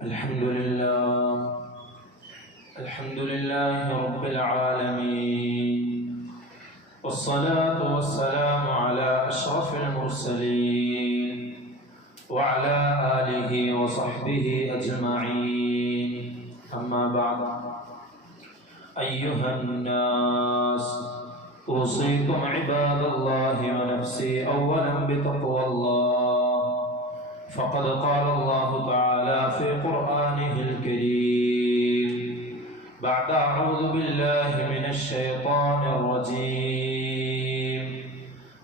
الحمد لله رب العالمين، والصلاة والسلام على أشرف المرسلين وعلى آله وصحبه أجمعين. أما بعد، أيها الناس، أوصيكم عباد الله ونفسي أولا بتقوى الله، فقد قال الله تعالى في قرآنه الكريم بعد أعوذ بالله من الشيطان الرجيم،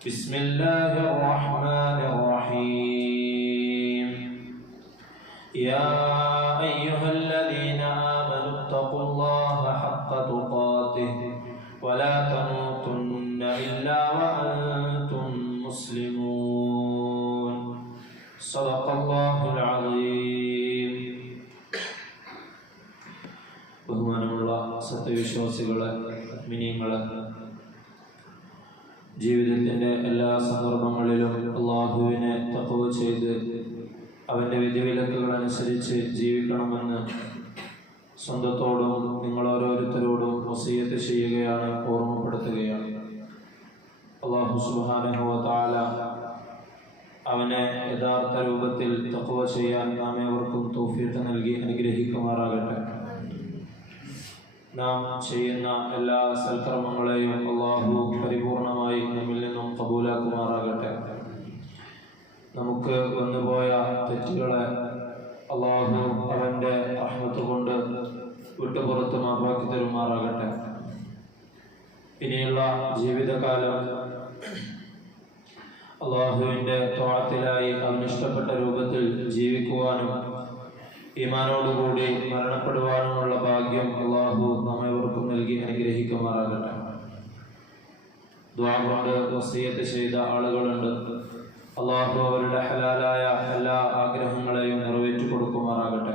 بسم الله الرحمن الرحيم. يا أيها الذين آمنوا اتقوا الله حق تقاته ولا تموتن إلا وأنتم مسلمون. صدق الله العظيم. ബഹുമാനമുള്ള സത്യവിശ്വാസികളെ, മുഅ്മിനീങ്ങളെ, ജീവിതത്തിന്റെ എല്ലാ സന്ദർഭങ്ങളിലും അല്ലാഹുവിനെ തഖ്വ ചെയ്ത് അവന്റെ വിധിവിലക്കുകൾ അനുസരിച്ച് ജീവിക്കണമെന്ന് സ്വന്തത്തോടും നിങ്ങൾ ഓരോരുത്തരോടും വസിയത്ത് ചെയ്യുകയാണ്, ഓർമ്മപ്പെടുത്തുകയാണ്. അല്ലാഹു സുബ്ഹാനഹു വ തആല അവനെ യഥാർത്ഥ രൂപത്തിൽ തഖ്വ ചെയ്യാൻ നാം ഏവർക്കും തൗഫീഖ് നൽകി അനുഗ്രഹിക്കുമാറാകട്ടെ. നാം ചെയ്യുന്ന എല്ലാ സൽക്കർമ്മങ്ങളെയും അല്ലാഹു പരിപൂർണമായി നമ്മിൽ നിന്നും ഖബൂലാക്കുമാറാകട്ടെ. നമുക്ക് വന്നുപോയ തെറ്റുകളെ അല്ലാഹു അവന്റെ റഹ്മത്ത് കൊണ്ട് വിട്ടുപുറത്ത് മാപ്പാക്കി തരുമാറാകട്ടെ. ഇനിയുള്ള ജീവിതകാലം അല്ലാഹുവിന്റെ ത്വഅത്തിലായി അവനിഷ്ടപ്പെട്ട രൂപത്തിൽ ജീവിക്കുവാനും ഈമാനോടുകൂടി മരണപ്പെടുവാനുമുള്ള ഭാഗ്യം അല്ലാഹു നമ്മേവർക്കും നൽകി അനുഗ്രഹിക്കുമാറാകട്ടെ. ദുആ കൊണ്ട് വസിയത്ത് ചെയ്ത ആളുകളുണ്ട്. അല്ലാഹു അവരുടെ ഹലാലായ എല്ലാ ആഗ്രഹങ്ങളെയും നിറവേറ്റി കൊടുക്കുമാറാകട്ടെ.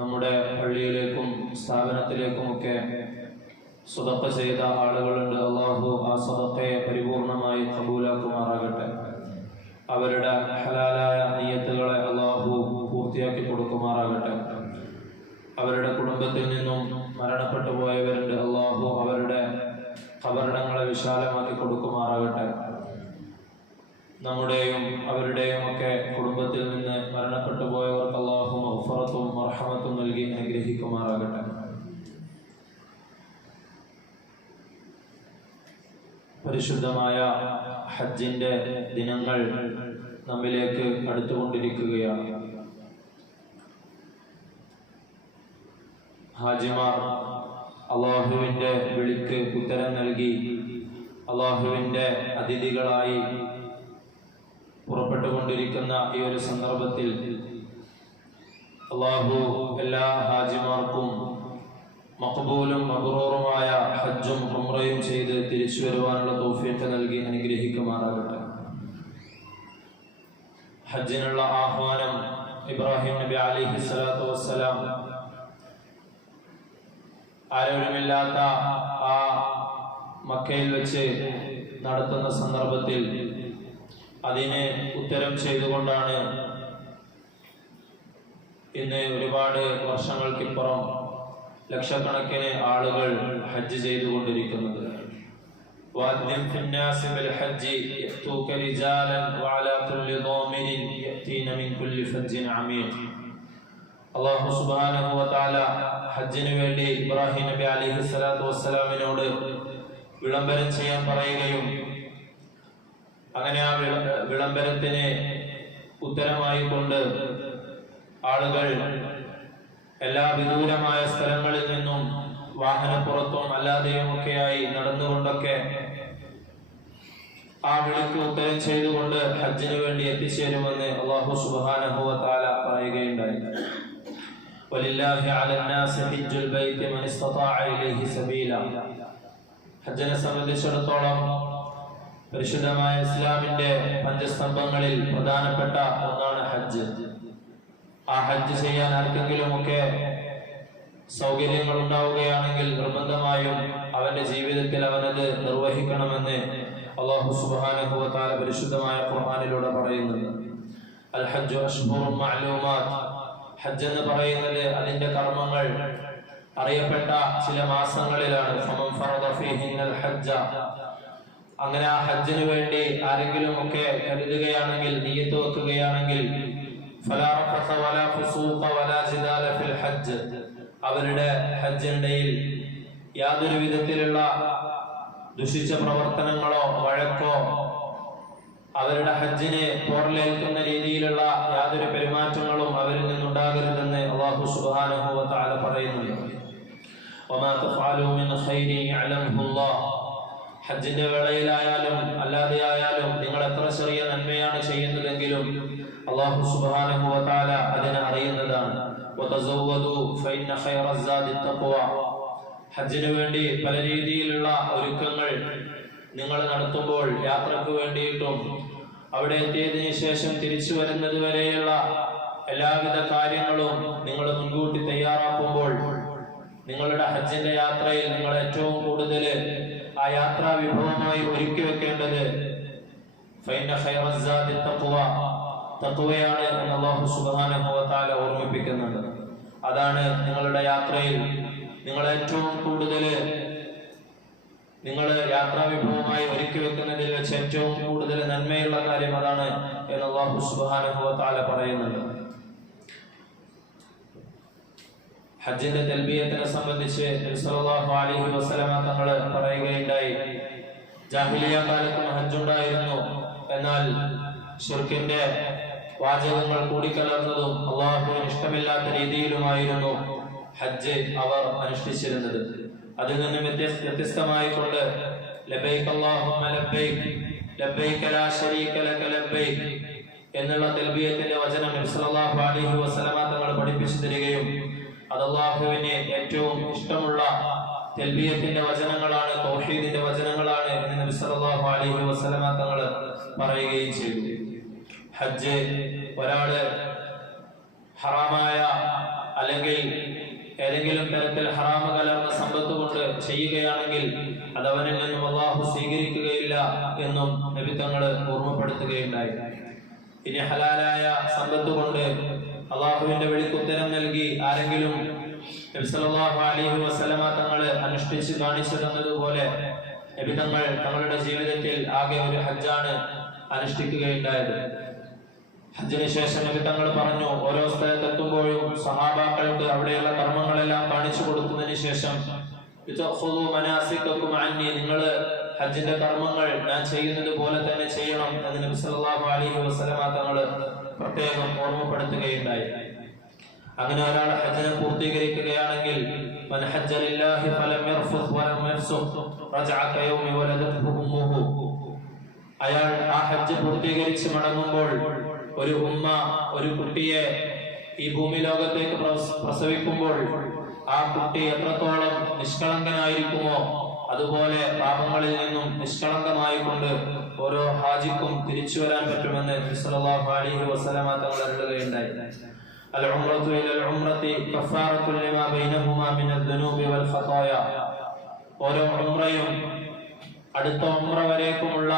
നമ്മുടെ പള്ളിയിലേക്കും സ്ഥാപനത്തിലേക്കുമൊക്കെ സദഖ ചെയ്ത ആളുകളുണ്ട്. അല്ലാഹു ആ സദഖയെ പരിപൂർണമായി ഖബൂലാക്കുമാറാകട്ടെ. അവരുടെ ഹലാലായ നിയ്യത്തുകളെ അല്ലാഹു പൂർത്തിയാക്കി കൊടുക്കുമാറാകട്ടെ. അവരുടെ കുടുംബത്തിൽ നിന്നും മരണപ്പെട്ടു പോയവരുണ്ട്. അല്ലാഹു അവരുടെ ഖബറിടങ്ങളെ വിശാലമാക്കി കൊടുക്കുമാറാകട്ടെ. നമ്മുടെയും അവരുടെയും ഒക്കെ കുടുംബത്തിൽ നിന്ന് മരണപ്പെട്ടു പോയവർക്ക് അല്ലാഹു മഗ്ഫിറത്തും മർഹമത്തും നൽകി അനുഗ്രഹിക്കുമാറാകട്ടെ. പരിശുദ്ധമായ ഹജ്ജിന്റെ ദിനങ്ങൾ നമ്മിലേക്ക് അടുത്തുകൊണ്ടിരിക്കുകയാണ്. ഹാജിമാർ അല്ലാഹുവിന്റെ വിളിക്ക് ഉത്തരം നൽകി അല്ലാഹുവിന്റെ അതിഥികളായി പുറപ്പെട്ടുകൊണ്ടിരിക്കുന്ന ഈ ഒരു സന്ദർഭത്തിൽ അല്ലാഹു എല്ലാ ഹാജിമാർക്കും മഖബൂലും മബ്റൂറുമായ ഹജ്ജും ഉംറയും ചെയ്ത് തിരിച്ചു വരുവാനുള്ള തൗഫീഖ് നൽകി അനുഗ്രഹിക്കുമാറാകട്ടെ. ഹജ്ജിനുള്ള ആഹ്വാനം ഇബ്രാഹിം നബി അലൈഹി സ്വലാത്തു വസ്സലാം ആരോരുമില്ലാത്ത ആ മക്കയിൽ വെച്ച് നടത്തുന്ന സന്ദർഭത്തിൽ അതിന് ഉത്തരം ചെയ്തുകൊണ്ടാണ് ഇന്ന് ഒരുപാട് വർഷങ്ങൾക്കിപ്പുറം ലക്ഷക്കണക്കിന് ആളുകൾ ഹജ്ജ് ചെയ്തുകൊണ്ടിരിക്കുന്നത്. അല്ലാഹു സുബ്ഹാനഹു വ തആല ഹജ്ജിന് വേണ്ടി ഇബ്രാഹിം നബി അലൈഹി സ്വലാത്തു വസ്സലാമിനോട് വിളംബരം ചെയ്യാൻ പറയുകയും അങ്ങനെ ആ വിളംബരത്തിന് ഉത്തരമായി കൊണ്ട് ആളുകൾ എല്ലാ വിദൂരമായ സ്ഥലങ്ങളിൽ നിന്നും വാഹനപ്പുറത്തും അല്ലാതെയുമൊക്കെയായി നടന്നുകൊണ്ടൊക്കെ ആ വിളിക്ക് ഉത്തരം ചെയ്തുകൊണ്ട് ഹജ്ജിന് വേണ്ടി എത്തിച്ചേരുമെന്ന് അല്ലാഹു സുബ്ഹാനഹു വ തആല പറയുകയുണ്ടായി. വലില്ലാഹി അലന്നാസി ഹിജ്ജുൽ ബൈത്തി മൻ ഇസ്തതാഅ ഇലൈഹി സബീല. ഹജ്ജിനെ സംബന്ധിച്ചിടത്തോളം പരിശുദ്ധമായ ഇസ്ലാമിന്റെ പഞ്ചസ്തംഭങ്ങളിൽ പ്രധാനപ്പെട്ട ഒന്നാണ് ഹജ്ജ്. ആ ഹജ്ജ് ചെയ്യാൻ ആർക്കെങ്കിലുമൊക്കെ സൗകര്യങ്ങൾ ഉണ്ടാവുകയാണെങ്കിൽ നിർബന്ധമായും അവന്റെ ജീവിതത്തിൽ അവനത് നിർവഹിക്കണമെന്ന് അല്ലാഹു സുബ്ഹാനഹു വ തആല പരിശുദ്ധമായ ഖുർആനിലൂടെ പറയുന്നുണ്ട്. അൽ ഹജ്ജു അശ്ഹുറുൻ മഅലൂമാത്ത്. ഹജ്ജ് എന്ന് പറയുന്നത് അതിന്റെ കർമ്മങ്ങൾ അറിയപ്പെട്ട ചില മാസങ്ങളിലാണ്. ഫമൻ ഫറദ ഫീഹിന്നൽ ഹജ്ജ, അങ്ങനെ ആ ഹജ്ജിന് വേണ്ടി ആരെങ്കിലും ഒക്കെ കരുതുകയാണെങ്കിൽ, നിയ്യത്ത് വെക്കുകയാണെങ്കിൽ, ഫലാ റഫസ വലാ ഫുസൂഖ വലാ ജിദാല ഫിൽ ഹജ്ജ്, അവരുടെ ഹജ്ജിനിടയിൽ യാതൊരു വിധത്തിലുള്ള ദുഷിച്ച പ്രവർത്തനങ്ങളോ വഴക്കോ അവരുടെ ഹജ്ജിനെ പോറലേൽക്കുന്ന രീതിയിലുള്ള യാതൊരു പെരുമാറ്റങ്ങളും അവരിൽ നിന്നുണ്ടാകരുതെന്ന് അല്ലാഹു സുബ്ഹാനഹു വ തആല പറയുന്നുണ്ട്. വമാ തഫഅലു മിൻ ഖൈരിൻ യഅലമുഹു അല്ലാഹ്, ഹജ്ജിന്റെ വേളയിലായാലും അല്ലാതെ ആയാലും നിങ്ങൾ എത്ര ചെറിയ നന്മയാണ് ചെയ്യുന്നതെങ്കിലും അല്ലാഹു സുബ്ഹാനഹു വ തആല അതിനെ അറിയുന്നതാണ്. വതസവ്വദു ഫഇന്ന ഖൈറസ് സാദി തഖ്വ, ഹജ്ജിന് വേണ്ടി പല രീതിയിലുള്ള ഒരുക്കങ്ങൾ നിങ്ങൾ നടത്തുമ്പോൾ, യാത്രക്ക് വേണ്ടിയിട്ടും അവിടെ എത്തിയതിനു ശേഷം തിരിച്ചു വരുന്നത് വരെയുള്ള എല്ലാവിധ കാര്യങ്ങളും നിങ്ങൾ മുൻകൂട്ടി തയ്യാറാക്കുമ്പോൾ, നിങ്ങളുടെ ഹജ്ജിന്റെ യാത്രയിൽ നിങ്ങൾ ഏറ്റവും കൂടുതൽ ആ യാത്രാ വിഭവമായി ഒരുക്കി വെക്കേണ്ടത് ഫഇന്ന ഖൈറസ് സാദി തഖ്വ, തഖ്വയാണ് എന്ന് അല്ലാഹു സുബ്ഹാനഹു വ തആല ഓർമ്മിപ്പിക്കുന്നുണ്ട്. അതാണ് നിങ്ങളുടെ യാത്രയിൽ നിങ്ങൾ ഏറ്റവും കൂടുതൽ നിങ്ങൾ യാത്രാ വിഭവമായി ഒരുക്കി വെക്കുന്നതിൽ വെച്ച് ഏറ്റവും കൂടുതൽ നന്മയുള്ള കാര്യം അതാണ് എന്ന് അല്ലാഹു സുബ്ഹാനഹു വ തആല പറയുന്നുണ്ട്. ഹജ്ജിന്റെ തൽബിയത്തിനെ സംബന്ധിച്ച് നബി സല്ലല്ലാഹു അലൈഹി വസല്ലമ തങ്ങൾ പറയുകയുണ്ടായി, ജാഹിലിയ കാലത്തും ഹജ്ജ് ഉണ്ടായിരുന്നു, എന്നാൽ ശിർക്കിന്റെ വാചകങ്ങൾ കൂടിക്കലർന്നതും അല്ലാഹുവിന് ഇഷ്ടമില്ലാത്ത രീതിയിലുമായിരുന്നു ഹജ്ജ് അവർ അനുഷ്ഠിച്ചിരുന്നത്. അതിൽ നിന്നും വ്യത്യസ്തമായി കൊണ്ട് ലബൈക് അല്ലാഹുമ്മ ലബൈക് ലബൈക ലാ ശരീക ലക ലബൈക് എന്നുള്ള തൽബിയത്തിന്റെ വചനം നബി സല്ലല്ലാഹു അലൈഹി വസല്ലമ തങ്ങൾ പഠിപ്പിച്ചു തരികയും അത് അല്ലാഹുവിന് ഏറ്റവും ഇഷ്ടമുള്ള തൽബിയത്തിന്റെ വചനങ്ങളാണ്, തൗഹീദിന്റെ വചനങ്ങളാണ് എന്ന് നബി സല്ലല്ലാഹു അലൈഹി വസല്ലമ തങ്ങൾ പറയുകയും ചെയ്തു. ഹജ്ജ് ഒരാള് ഹറാമായ അല്ലെങ്കിൽ ഏതെങ്കിലും തരത്തിൽ ഹറാമ കലർന്ന സമ്പത്ത് കൊണ്ട് ചെയ്യുകയാണെങ്കിൽ അത് അവനിൽ നിന്നും അല്ലാഹു സ്വീകരിക്കുകയില്ല എന്നും നബി തങ്ങൾ ഓർമ്മപ്പെടുത്തുകയുണ്ടായി. ഇനി ഹലാലായ സമ്പത്ത് കൊണ്ട് അല്ലാഹുവിന്റെ വിളിക്കുത്തരം നൽകി ആരെങ്കിലും നബി സല്ലല്ലാഹു അലൈഹി വസല്ലമ തങ്ങൾ അനുഷ്ഠിച്ച് കാണിച്ചു തന്നതുപോലെ നബി തങ്ങൾ തങ്ങളുടെ ജീവിതത്തിൽ ആകെ ഒരു ഹജ്ജാണ് അനുഷ്ഠിക്കുകയുണ്ടായത്. ഹജ്ജിന് ശേഷം നബി തങ്ങൾ പറഞ്ഞു, ഓരോ സ്ഥലത്തെത്തുമ്പോഴും സഹാബാക്കൾക്ക് അവിടെയുള്ള കർമ്മങ്ങളെല്ലാം കാണിച്ചു കൊടുത്തതിന് ശേഷം നിങ്ങൾ ഹജ്ജിന്റെ കർമ്മങ്ങൾ ഞാൻ ചെയ്യുന്നത് പോലെ തന്നെ ചെയ്യണം എന്ന് നബി സല്ലല്ലാഹു അലൈഹി വസല്ലമ തങ്ങൾ പ്രത്യേകം ഓർമ്മപ്പെടുത്തുകയുണ്ടായി. അങ്ങനെ ഒരാൾ ഹജ്ജിനെ പൂർത്തീകരിക്കുകയാണെങ്കിൽ മൻ ഹജ്ജ ലില്ലാഹി ഫലം യർഫുസ് വലം യഫ്സുഖ് റജഅ കയൗമി വലദത്ഹു ഉമ്മുഹു, അയാൾ ആ ഹജ്ജ് പൂർത്തീകരിച്ച് മടങ്ങുമ്പോൾ ഒരു ഉമ്മ ഒരു കുട്ടിയെ ഈ ഭൂമി ലോകത്തേക്ക് പ്രസവിക്കുമ്പോൾ ആ കുട്ടി എത്രത്തോളം നിഷ്കളങ്കനായിരിക്കുമോ അതുപോലെ പാപങ്ങളിൽ നിന്നും നിഷ്കളങ്കമായിക്കൊണ്ട് ഓരോ ഹാജിക്കും തിരിച്ചു വരാൻ പറ്റുമെന്ന് നബി സല്ലല്ലാഹു അലൈഹി വസല്ലമ തങ്ങൾ അറിയിക്കുകയുണ്ടായി. അൽ ഉംറതു ഇലൽ ഉംറതി കഫാറത്തുൻ ലിമാ ബൈനഹുമാ മിനൽ ദുനൂബി വൽ ഖതായ, ഓരോ ഉംറയും അടുത്ത ഉംറ വരേക്കുമുള്ള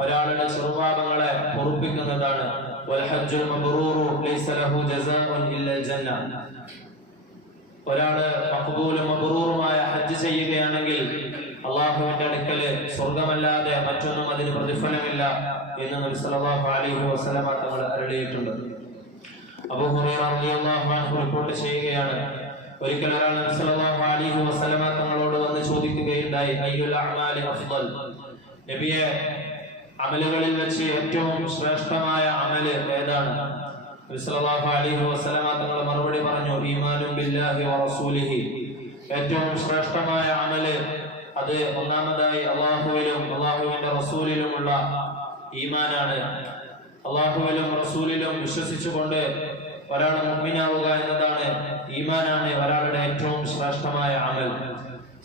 ഒരാളുടെ ചെറുപാപങ്ങളെ പൊറുപ്പിക്കുന്നതാണ്. വൽ ഹജ്ജുൽ മബ്റൂറു ലൈസ ലഹു ജസാഉൻ ഇല്ലൽ ജന്ന, ഒരാള് മഖ്ബൂലും മബ്റൂറുമായ ഹജ്ജ് ചെയ്യുകയാണെങ്കിൽ അല്ലാഹുവിന്റെ അടുക്കൽ സ്വർഗ്ഗമല്ലാതെ മറ്റൊന്നും അതിന് പ്രതിഫലമില്ല എന്ന് നബി സല്ലല്ലാഹു അലൈഹി വസല്ലമ തങ്ങൾ അറിയിച്ചിട്ടുണ്ട്. അബൂ ഹുറൈറ റളിയല്ലാഹു അൻഹു റിപ്പോർട്ട് ചെയ്യുകയാണ്, ഒരിക്കൽ ഒരാൾ നബി സല്ലല്ലാഹു അലൈഹി വസല്ലമ തങ്ങളോട് വന്ന് ചോദിക്കുകയുണ്ടായി, അയ്യുൽ അഅമാലി അഫ്ളൽ, നബിയെ അമലുകളിൽ വെച്ച് ഏറ്റവും ശ്രേഷ്ഠമായ അമല് ഏതാണ്? നബി സല്ലല്ലാഹു അലൈഹി വസല്ലമ തങ്ങൾ മറുപടി പറഞ്ഞു, ഈമാനും ബില്ലാഹി വ റസൂലിഹി, ഏറ്റവും ശ്രേഷ്ഠമായ അമല് അത് ഒന്നാമതായി അല്ലാഹുവിലും അല്ലാഹുവിന്റെ റസൂലിലുമുള്ള ഈമാനാണ്. അല്ലാഹുവിലും റസൂലിലും വിശ്വസിച്ചുകൊണ്ട് ഒരാൾ മുഅ്മിനാവുക എന്നതാണ്, ഈമാനാണ് ഒരാളുടെ ഏറ്റവും ശ്രേഷ്ഠമായ അമൽ.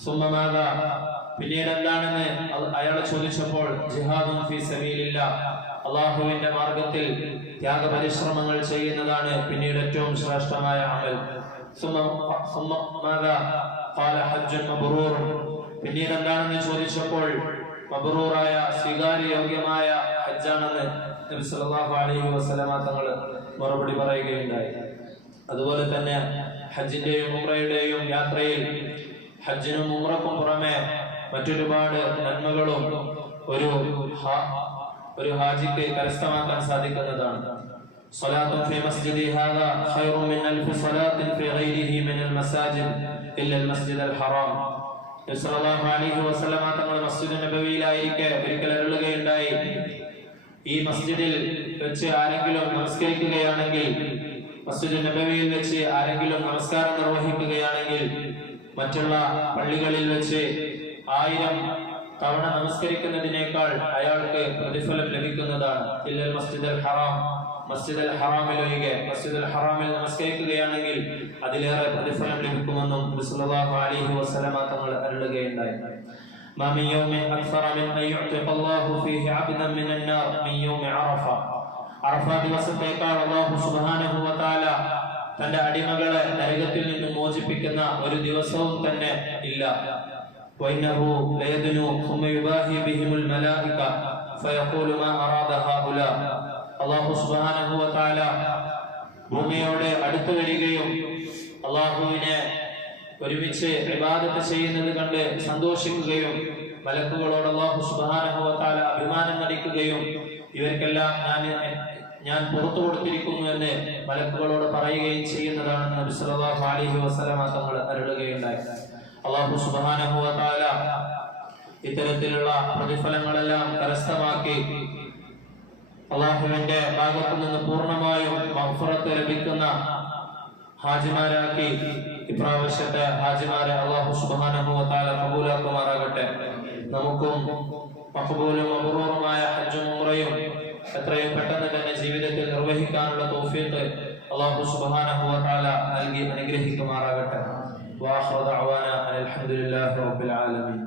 സുമ്മമാക, പിന്നീട് എന്താണെന്ന് അയാൾ ചോദിച്ചപ്പോൾ ജിഹാദുൻ ഫീ സബീലില്ലാഹ്, അല്ലാഹുവിന്റെ മാർഗത്തിൽ ത്യാഗപരിശ്രമങ്ങൾ ചെയ്യുന്നതാണ് പിന്നീട് ഏറ്റവും ശ്രേഷ്ഠമായ അമൽ. സുമ്മമാക ഖാല ഹജ്ജുൻ മബ്റൂർ, പിന്നീട് എന്താണെന്ന് ചോദിച്ചപ്പോൾ മബ്റൂറായ സ്വീകാര്യയോഗ്യമായ ഹജ്ജാണെന്ന് നബി സല്ലല്ലാഹു അലൈഹി വസല്ലമ തങ്ങൾ മറുപടി പറയുകയുണ്ടായി. അതുപോലെ തന്നെ ഹജ്ജിന്റെയും ഉംറയുടെയും യാത്രയിൽ ഹജ്ജിനും ഉംറക്കും പുറമെ മറ്റൊരുപാട് നന്മകളും ഒരു ഹാജിക്ക് കരസ്ഥമാക്കാൻ സാധിക്കുന്നതാണ്. സ്വലാത്തുൻ ഫീ മസ്ജിദി ഹാദാ ഖൈറുൻ മിൻ അൽഫി സ്വലാത്തിൻ ഫീ ഗൈരിഹി മിനൽ മസാജിദ് ഇല്ലൽ മസ്ജിദൽ ഹറാം. നബി സല്ലല്ലാഹു അലൈഹി വസല്ലമ തങ്ങൾ മസ്ജിദുൻ നബവിയിലായിരിക്കെ ഒരിക്കൽ അരുളുകയുണ്ടായി, ഈ മസ്ജിദിൽ വെച്ച് ആരെങ്കിലും നമസ്കരിക്കുകയാണെങ്കിൽ, മസ്ജിദുൻ നബവിയിൽ വെച്ച് ആരെങ്കിലും നമസ്കാരം നിർവഹിക്കുകയാണെങ്കിൽ മറ്റുള്ള പള്ളികളിൽ വെച്ച് 1000 തവണ നമസ്കരിക്കുന്നതിനേക്കാൾ അയാൾക്ക് പ്രതിഫലം ലഭിക്കുന്നതാണ്. ഇല്ലൽ മസ്ജിദൽ ഹറാം, മസ്ജിദൽ ഹറാമിലൊഴികെ. മസ്ജിദുൽ ഹറാമിൽ നമസ്കരിക്കുകയാണെങ്കിൽ അതിലേറെ പ്രതിഫലം ലഭിക്കുമെന്നും നബി സല്ലല്ലാഹു അലൈഹി വസല്ലമ തങ്ങൾ അരുളുകയുണ്ടായി. മാ മിൻ യൗമിൻ അക്സറ മിൻ അൻ യുഅ്തിഖ അല്ലാഹു ഫീഹി അബ്ദൻ മിനൻ നാർ മിൻ യൗമി അറഫ. അറഫ ദിവസത്തേക്കാൾ അല്ലാഹു സുബ്ഹാനഹു വ തആല തന്റെ അടിമകളെ നരകത്തിൽ നിന്ന് മോചിപ്പിക്കുന്ന ഒരു ദിവസവും തന്നെ ഇല്ല. വഇന്നഹു ലയദ്നു സുമ്മ യുബാഹി ബിഹിമുൽ മലായിക ഫയഖൂലു മാ അറാദ ഹൗല. അല്ലാഹു സുബ്ഹാനഹു വ തആല ഭൂമിയോട് അടുത്തു വരികയും അല്ലാഹുവിനെ ഒരുമിച്ച് ഇബാദത്ത് ചെയ്യുന്നത് കണ്ട് സന്തോഷിക്കുകയും മലക്കുകളോട് അല്ലാഹു സുബ്ഹാനഹു വ തആല അഭിമാനം നടിക്കുകയും ഇവർക്കെല്ലാം ഞാൻ പുറത്തു കൊടുത്തിരിക്കുന്നു എന്ന് മലക്കുകളോട് പറയുകയും ചെയ്യുന്നതാണെന്ന് നബി സല്ലല്ലാഹു അലൈഹി വസല്ലമ തങ്ങൾ അരുളുകയുണ്ടായി. അല്ലാഹു സുബ്ഹാനഹു വ തആല ഇത്തരത്തിലുള്ള പ്രതിഫലങ്ങളെല്ലാം കരസ്ഥമാക്കി അല്ലാഹുവിന്റെ ഭാഗത്തു നിന്ന് പൂർണ്ണമായും മഗ്ഫിറത്ത് ലഭിക്കുന്ന ഹാജിമാരാക്കി ഇപ്രാവശ്യത്തെ ഹാജിമാരെ അല്ലാഹു സുബ്ഹാനഹു വ തആല കബൂലാക്കുമാറാകട്ടെ. നമുക്കും മഖബൂലും മബ്റൂറുമായ ഹജ്ജും ഉംറയും എത്രയും പെട്ടെന്ന് തന്നെ ജീവിതത്തിൽ നിർവഹിക്കാനുള്ള തൗഫീഖ് അല്ലാഹു സുബ്ഹാനഹു വ തആല നൽകി അനുഗ്രഹിക്കുമാറാകട്ടെ. വആഖിറു ദഅവാന അൽഹംദുലില്ലാഹി റബ്ബിൽ ആലമീൻ.